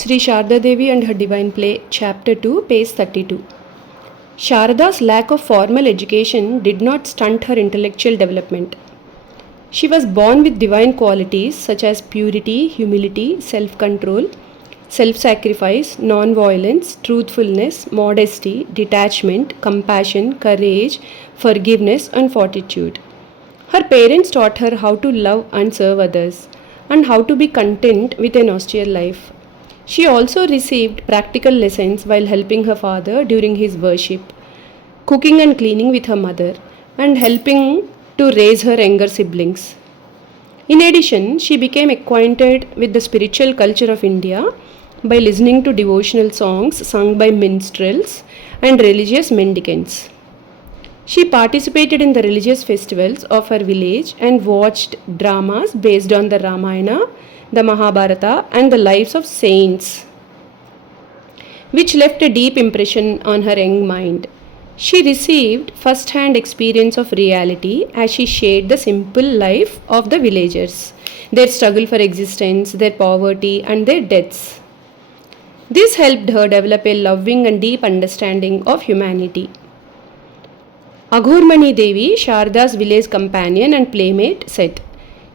Sri Sharda Devi and her Divine Play, Chapter-2, page 32. Sharada's lack of formal education did not stunt her intellectual development. She was born with divine qualities such as purity, humility, self-control, self-sacrifice, non-violence, truthfulness, modesty, detachment, compassion, courage, forgiveness, and fortitude. Her parents taught her how to love and serve others, and how to be content with an austere life. She also received practical lessons while helping her father during his worship, cooking and cleaning with her mother, and helping to raise her younger siblings. In addition, she became acquainted with the spiritual culture of India by listening to devotional songs sung by minstrels and religious mendicants. She participated in the religious festivals of her village and watched dramas based on the Ramayana, the Mahabharata, and the lives of saints, which left a deep impression on her young mind. She received first hand experience of reality as she shared the simple life of the villagers, their struggle for existence, their poverty, and their deaths. This helped her develop a loving and deep understanding of humanity. Aghormani Devi, Sharada's village companion and playmate, said,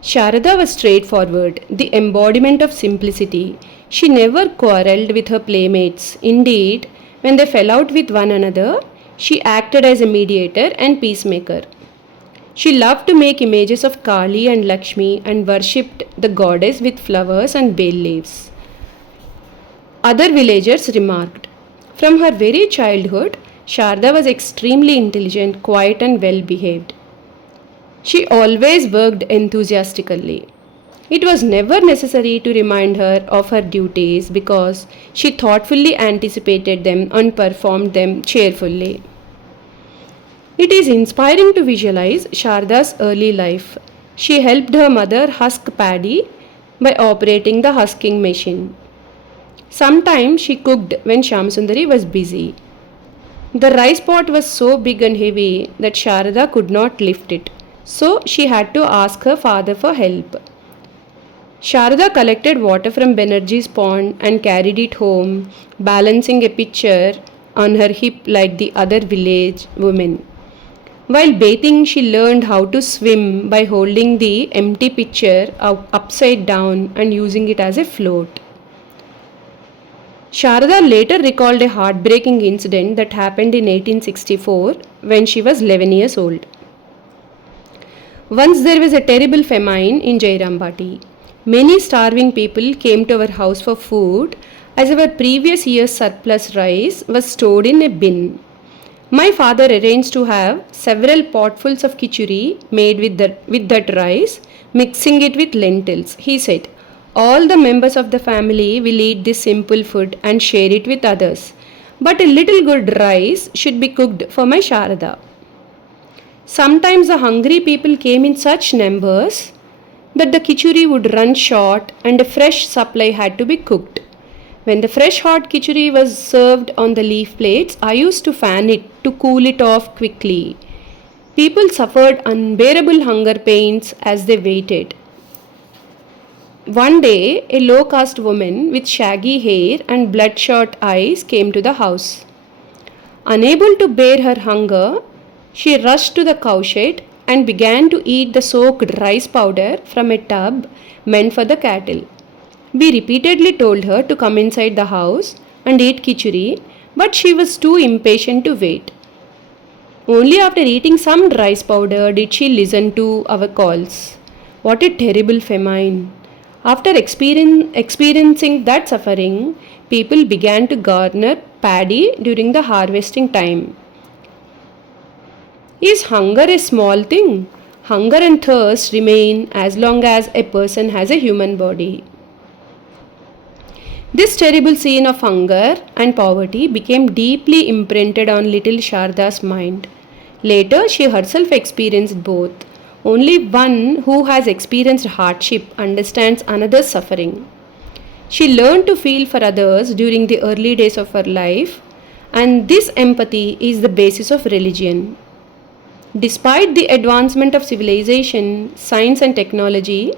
Sharada was straightforward, the embodiment of simplicity. She never quarrelled with her playmates. Indeed, when they fell out with one another, she acted as a mediator and peacemaker. She loved to make images of Kali and Lakshmi and worshipped the goddess with flowers and bay leaves. Other villagers remarked, from her very childhood, Sharada was extremely intelligent, quiet, and well behaved. She always worked enthusiastically. It was never necessary to remind her of her duties because she thoughtfully anticipated them and performed them cheerfully. It is inspiring to visualize Sharada's early life. She helped her mother husk paddy by operating the husking machine. Sometimes she cooked when Shyamsundari was busy. The rice pot was so big and heavy that Sharada could not lift it, so she had to ask her father for help. Sharada collected water from Banerjee's pond and carried it home, balancing a pitcher on her hip like the other village women. While bathing, she learned how to swim by holding the empty pitcher upside down and using it as a float. Sharada later recalled a heartbreaking incident that happened in 1864 when she was 11 years old. Once there was a terrible famine in Jairambati. Many starving people came to our house for food as our previous year's surplus rice was stored in a bin. My father arranged to have several potfuls of khichdi made with that rice, mixing it with lentils. He said, all the members of the family will eat this simple food and share it with others. But a little good rice should be cooked for my Sharada. Sometimes the hungry people came in such numbers that the khichdi would run short and a fresh supply had to be cooked. When the fresh hot khichdi was served on the leaf plates, I used to fan it to cool it off quickly. People suffered unbearable hunger pains as they waited. One day, a low-caste woman with shaggy hair and bloodshot eyes came to the house. Unable to bear her hunger, she rushed to the cowshed and began to eat the soaked rice powder from a tub meant for the cattle. We repeatedly told her to come inside the house and eat khichdi, but she was too impatient to wait. Only after eating some rice powder did she listen to our calls. What a terrible famine! After experiencing that suffering, people began to garner paddy during the harvesting time. Is hunger a small thing? Hunger and thirst remain as long as a person has a human body. This terrible scene of hunger and poverty became deeply imprinted on little Sharada's mind. Later, she herself experienced both. Only one who has experienced hardship understands another's suffering. She learned to feel for others during the early days of her life, and this empathy is the basis of religion. Despite the advancement of civilization, science, and technology,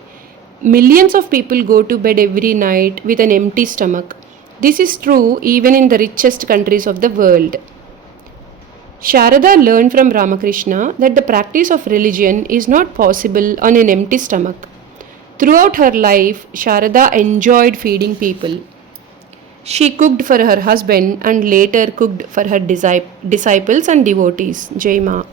millions of people go to bed every night with an empty stomach. This is true even in the richest countries of the world. Sharada learned from Ramakrishna that the practice of religion is not possible on an empty stomach. Throughout her life, Sharada enjoyed feeding people. She cooked for her husband and later cooked for her disciples and devotees. Jai Ma.